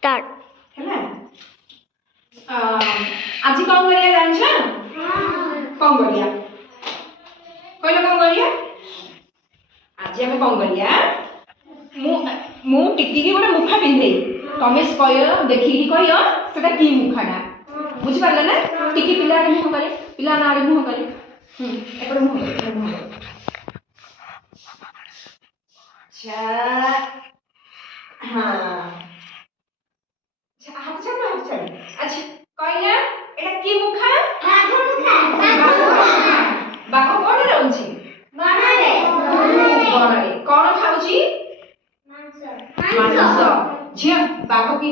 start है आज कौन करिया जानछ कौन करिया कहलो कौन करिया आज हमें कौन करिया मु टिकी की गोटे मुखा पिंधे तमे कहियो देखि कहियो सेटा की मुखाटा बुझि पारले ना टिकी पिला रे मुह करे पिला ना रे मुह करे एपड़ मुह अच्छा हाँ अच्छा कहना एटा की मुखा बाघ कोन रहउची बणरे कोन खाउची मांस झिया बाघ की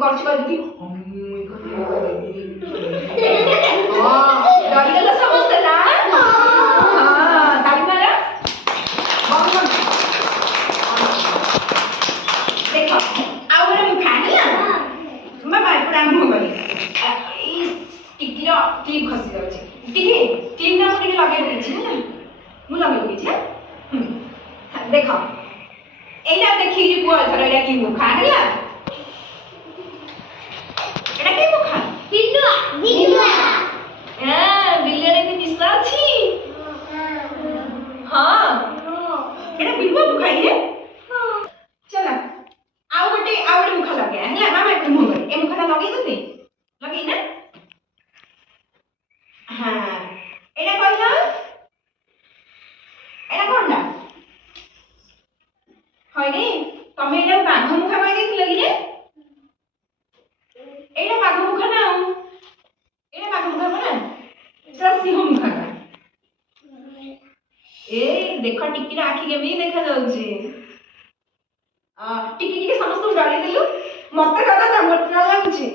करछ कदी हां डरी गेला समझते ना हां ताली मारा बम देखो आउरे मुखा है मामा पूरा मुह गली टिकी रो क्लिप खसी जाउची टिकी क्लिप ना टिकी लगे देछि ना मु लगे देछि देखो एटा देखि कि पुआ थरा एटा की मुखा हैला एटा की मुखा बिल्लुआ बिल्लुआ रे निशा छी हां एटा बिल्लुआ मुखा है चला आउ गोटे मुखा लगे हैला मामा ए मुह ए मुखाटा लगे दते लगे ना हां एटा कहला एटा कोनडा हयनी तमे एटा बाघ मुखा कहि देथिल कि एटा बाघ मुखा ना एटा बाघ मुखा ना सेटा सिंह मुखा का ए देखो टिकी रा आखि केमी देखा जाउची टिकी के समस्त डरी देलु मते कथा मत ना लागुची